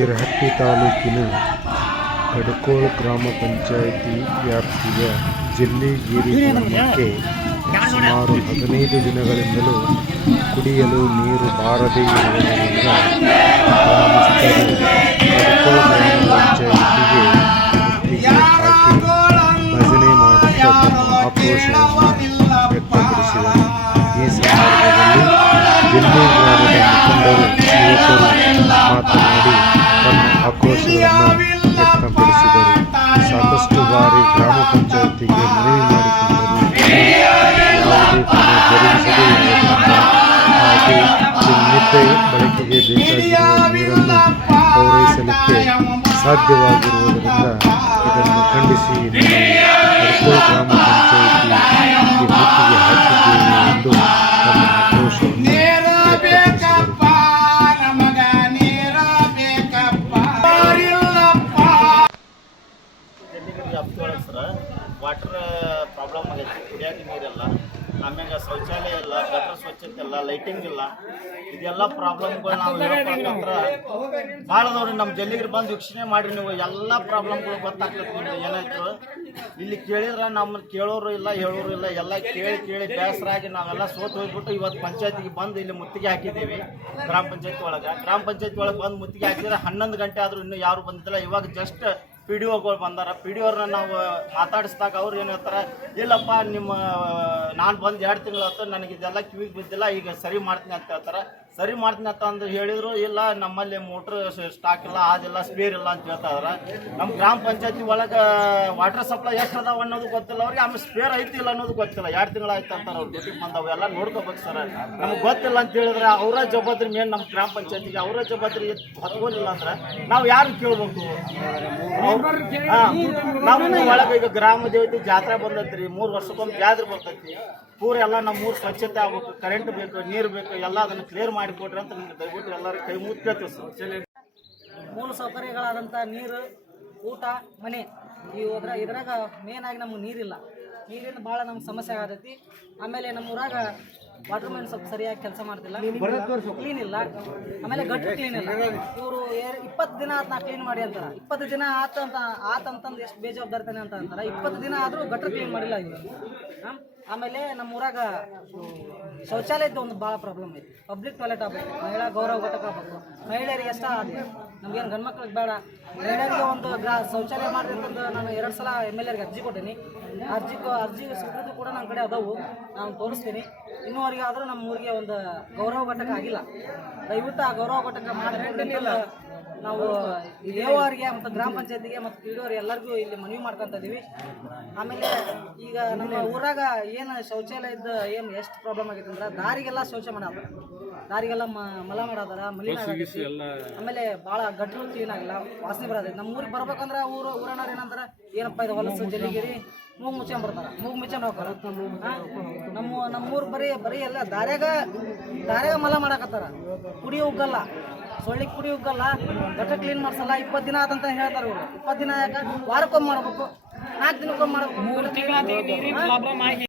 ಶಿರಹಟ್ಟಿ ತಾಲೂಕಿನ ಕಡಕೋಳ ಗ್ರಾಮ ಪಂಚಾಯಿತಿ ವ್ಯಾಪ್ತಿಯ ಜಲ್ಲಿಗೇರಿ ಗ್ರಾಮಕ್ಕೆ ಸುಮಾರು ಹದಿನೈದು ದಿನಗಳಿಂದಲೂ ಕುಡಿಯಲು ನೀರು ಬಾರದೇ ಇರುವುದರಿಂದ ಗ್ರಾಮಸ್ಥರು ಕಡಕೋಳ ಗ್ರಾಮ ಪಂಚಾಯಿತಿಗೆ ಹಾಕಿ ಭಜನೆ ಮಾಡುತ್ತಾ ಆಕ್ರೋಶ ಜಿಲ್ಲೆ ಗ್ರಾಮದ ಮುಖಂಡರು ಯುವಕರು ಮಾತನಾಡಿ ತಮ್ಮ ಆಕ್ರೋಶಗಳನ್ನು ವ್ಯಕ್ತಪಡಿಸಿದರು ಸಾಕಷ್ಟು ಬಾರಿ ಗ್ರಾಮ ಪಂಚಾಯತಿಗೆ ಮನವಿ ಮಾಡಿಕೊಂಡರು ಯಾವುದೇ ಕ್ರಮ ಜರುಗಿಸದೇ ಹಾಗೂ ನಿತ್ಯ ಬಳಕೆಗೆ ಬೇಕಾಗಿರುವ ನೀರನ್ನು ಪೂರೈಸಲಿಕ್ಕೆ ಸಾಧ್ಯವಾಗಿರುವುದರಿಂದ ಇದನ್ನು ಖಂಡಿಸಿ. ಗ್ರಾಮ ನೀರಿಲ್ಲ ಆಮ್ಯಾಗ ಶೌಚಾಲಯ ಇಲ್ಲ, ಗಟರ್ ಸ್ವಚ್ಛತೆ ಇಲ್ಲ ಲೈಟಿಂಗ್ ಇಲ್ಲ. ಇದೆಲ್ಲ ಪ್ರಾಬ್ಲಮ್ಗಳು ನಾವು ಹೇಳ್ಬೇಕಂದ್ರೆ ಭಾಳ ಅದಾವ್ರಿ ನಮ್ಮ ಜಲ್ಲಿಗರು ಬಂದು ವೀಕ್ಷಣೆ ಮಾಡಿರಿ ನೀವು, ಎಲ್ಲ ಪ್ರಾಬ್ಲಮ್ಗಳು ಗೊತ್ತಾಗ್ತದೆ ನಿಮ್ಗೆ, ಏನಾಯ್ತು? ಇಲ್ಲಿ ಕೇಳಿದ್ರೆ ನಮ್ಮ ಕೇಳೋರು ಇಲ್ಲ, ಹೇಳೋರು ಇಲ್ಲ, ಎಲ್ಲ ಕೇಳಿ ಕೇಳಿ ಬೇಸರಾಗಿ ನಾವೆಲ್ಲ ಸೋತು ಹೋಗ್ಬಿಟ್ಟು ಇವತ್ತು ಪಂಚಾಯತಿಗೆ ಬಂದು ಇಲ್ಲಿ ಮುತ್ತಿಗೆ ಹಾಕಿದ್ದೀವಿ, ಗ್ರಾಮ ಪಂಚಾಯತಿ ಒಳಗೆ. ಗ್ರಾಮ ಪಂಚಾಯತಿ ಒಳಗೆ ಬಂದು ಮುತ್ತಿಗೆ ಹಾಕಿದ್ರೆ ಹನ್ನೊಂದು ಗಂಟೆ ಆದರೂ ಇನ್ನೂ ಯಾರು ಬಂದಿಲ್ಲ ಇವಾಗ ಜಸ್ಟ್ ಪಿ ಡಿ ಒಗಳು ಬಂದಾರ. ಪಿ ಡಿ ಒರ್ನ ನಾವು ಮಾತಾಡಿಸ್ದಾಗ ಅವ್ರು ಏನು ಹೇಳ್ತಾರೆ, ಇಲ್ಲಪ್ಪ, ನಿಮ್ಮ, ನಾನು ಬಂದು ಎರಡು ತಿಂಗಳು ಆಯ್ತು ನನಗೆ ಇದೆಲ್ಲ ಕಿವಿಗೆ ಬಿದ್ದಿಲ್ಲ, ಈಗ ಸರಿ ಮಾಡ್ತೀನಿ ಅಂತ ಹೇಳ್ತಾರೆ. ಸರಿ ಮಾಡ್ತೀನಿ ಅಂತ ಅಂದು ಹೇಳಿದ್ರು, ಇಲ್ಲ, ನಮ್ಮಲ್ಲಿ ಮೋಟ್ರ್ ಸ್ಟಾಕ್ ಇಲ್ಲ, ಅದಿಲ್ಲ ಸ್ಪೇರ್ ಇಲ್ಲ ಅಂತ ಹೇಳ್ತಾ ನಮ್ಮ ಗ್ರಾಮ ಪಂಚಾಯತಿ ಒಳಗೆ ವಾಟರ್ ಸಪ್ಲೈ ಎಷ್ಟು ಅದಾವ ಅನ್ನೋದು ಗೊತ್ತಿಲ್ಲ, ಅವ್ರಿಗೆ ಆಮೇಲೆ ಸ್ಪೇರ್ ಐತಿ ಇಲ್ಲ ಅನ್ನೋದು ಗೊತ್ತಿಲ್ಲ. ಎರಡು ತಿಂಗಳು ಆಯ್ತು ಅಂತಾರೆ ಅವ್ರು ಡ್ಯೂಟಿಗೆ ಬಂದವು, ಎಲ್ಲ ನೋಡ್ಕೋಬೇಕು ಸರ್. ನಮ್ಗೆ ಗೊತ್ತಿಲ್ಲ ಅಂತ ಹೇಳಿದ್ರೆ ಅವರ ಜವಾಬ್ದಾರಿ ಮೇನ್ ನಮ್ಮ ಗ್ರಾಮ ಪಂಚಾಯತಿಗೆ, ಅವರ ಜವಾಬ್ದಾರಿ ಹೊತ್ಕೊಂಡಿಲ್ಲ ಅಂದ್ರೆ ನಾವು ಯಾರು ಕೇಳ್ಬೇಕು? ನಾವು ಒಳಗೆ ಈಗ ಗ್ರಾಮ ದೇವತೆ ಜಾತ್ರೆ ಬಂದೈತ್ರಿ, ಮೂರು ವರ್ಷಕ್ಕೊಂದು ಜಾತ್ರೆ ಬರ್ತೈತಿ. ಪೂರ ಎಲ್ಲ ನಮ್ಮ ಊರು ಸ್ವಚ್ಛತೆ ಆಗ್ಬೇಕು ಕರೆಂಟ್ ಬೇಕು, ನೀರು ಬೇಕು, ಎಲ್ಲ ಅದನ್ನು ಕ್ಲಿಯರ್ ಮಾಡಿಕೊಡ್ರಿ ಅಂತ ನಿಮ್ಗೆ ದಯವಿಟ್ಟು ಎಲ್ಲರೂ ಕೈ ಸರ್. ಮೂಲ ಸೌಕರ್ಯಗಳಾದಂಥ ನೀರು, ಊಟ, ಮನೆ, ಈ ಹೋದ್ರ ಇದ್ರಾಗ ಮೇನ್ ಆಗಿ ನಮ್ಗೆ ನೀರಿಲ್ಲ. ನೀರಿನ ಭಾಳ ನಮ್ಗೆ ಸಮಸ್ಯೆ ಆಗತೈತಿ. ಆಮೇಲೆ ನಮ್ಮ ಊರಾಗ ವಾಟರ್ ಸ್ವಲ್ಪ ಸರಿಯಾಗಿ ಕೆಲಸ ಮಾಡ್ತಿಲ್ಲ. ಕ್ಲೀನ್ ಇಲ್ಲ. ಆಮೇಲೆ ಗಟ್ಟು ಕ್ಲೀನ್ ಇಲ್ಲ. ಇವರು ಇಪ್ಪತ್ತು ದಿನ ಆತ ನಾ ಕ್ಲೀನ್ ಮಾಡಿ ಅಂತಾರ. ಇಪ್ಪತ್ತು ದಿನ ಆತ ಅಂತ ಆತ ಅಂತಂದು ಎಷ್ಟು ಬೇಜವಾಬ್ದಾರ್ತಾನೆ ಅಂತ ಅಂತಾರ. ಇಪ್ಪತ್ತು ದಿನ ಆದರೂ ಗಟ್ರು ಕ್ಲೀನ್ ಮಾಡಿಲ್ಲ ಇವರು. ಆಮೇಲೆ ನಮ್ಮ ಊರಾಗ ಶೌಚಾಲಯದ ಒಂದು ಭಾಳ ಪ್ರಾಬ್ಲಮ್ ಐತಿ. ಪಬ್ಲಿಕ್ ಟಾಯ್ಲೆಟ್ ಆಗ್ಬೇಕು. ಮಹಿಳಾ ಗೌರವ ಘಟಕ ಆಗ್ಬೇಕು. ಮಹಿಳೆಯರಿಗೆ ಎಷ್ಟ ಆಗಲಿ. ನಮ್ಗೇನು ಗಂಡು ಬೇಡ. ಮಹಿಳೆಯರಿಗೆ ಒಂದು ಗ್ರಾ ಶೌಚಾಲಯ ಮಾಡಿರ್ತಂದು ನಾನು ಎರಡು ಸಲ ಎಂ ಎಲ್ ಎರ್ಗೆ ಅರ್ಜಿ ಕೊಟ್ಟೀನಿ. ಅರ್ಜಿ ಅರ್ಜಿ ಸಿಕ್ಕಿದ್ದು ಕೂಡ ನನ್ನ ಕಡೆ ಅದಾವು. ನಾನು ತೋರಿಸ್ತೀನಿ. ಇನ್ನೂವರೆಗೆ ಆದರೂ ನಮ್ಮ ಊರಿಗೆ ಒಂದು ಗೌರವ ಘಟಕ ಆಗಿಲ್ಲ. ದಯವಿಟ್ಟು ಆ ಗೌರವ ಘಟಕ ಮಾಡಿದ್ರೆ ನಾವು ದೇವರಿಗೆ ಮತ್ತು ಗ್ರಾಮ ಪಂಚಾಯತಿಗೆ ಮತ್ತು ಪಿಡಿಯೋರಿಗೆ ಎಲ್ಲರಿಗೂ ಇಲ್ಲಿ ಮನವಿ ಮಾಡ್ಕೊಂತ ಇದ್ದೀವಿ ಆಮೇಲೆ ಈಗ ನಮ್ಮ ಊರಾಗ ಏನು ಶೌಚಾಲಯದ ಏನು ಎಷ್ಟು ಪ್ರಾಬ್ಲಮ್ ಆಗೈತೆ ಅಂದ್ರೆ ದಾರಿಗೆಲ್ಲ ಶೌಚ ಮಾಡಾರ ದಾರಿಗೆಲ್ಲ ಮ ಮಲ ಮಾಡೋದಾರ ಮಲಿನ ಆಗೈತಿ. ಆಮೇಲೆ ಭಾಳ ಗಟ್ರು ಕ್ಲೀನ್ ಆಗಿಲ್ಲ ವಾಸನೆ ಬರೋದೈತೆ ನಮ್ಮ ಊರಿಗೆ ಬರ್ಬೇಕಂದ್ರೆ ಊರು ಊರನವ್ರು ಏನಂತಾರೆ ಏನಪ್ಪ ಇದು ಹೊಲಸು ಜಲ್ಲಿಗಿರಿ ಮೂಗು ಮುಚ್ಕೊಂಡ್ ಬರ್ತಾರ. ಮೂಗು ಮುಚ್ಕೊಂಡ್ ಹೋಗ್ತಾರ? ನಮ್ಮ ನಮ್ಮೂರು ಬರೀ ಬರೀ ಎಲ್ಲ ದಾರ್ಯಾಗ ದಾರ್ಯಾಗ ಮಲ ಮಾಡಾಕತ್ತಾರ. ಕುಡಿ ಉಗ್ಗಲ್ಲ. ಸೊಳ್ಳಿಗೆ ಕುಡಿ ಉಗ್ಗಲ್ಲ ಗಟ್ಟ ಕ್ಲೀನ್ ಮಾಡ್ಸಲ್ಲ, ಇಪ್ಪತ್ತು ದಿನ ಆದಂತ ಹೇಳ್ತಾರೆ ಇವರು ಇಪ್ಪತ್ತು ದಿನ ಯಾಕೆ? ವಾರಕ್ಕೊಮ್ಮೆ ಮಾಡ್ಬೇಕು. ನಾಲ್ಕು ದಿನಕ್ಕೊಮ್ಮೆ ಮಾಡ್ಬೇಕು.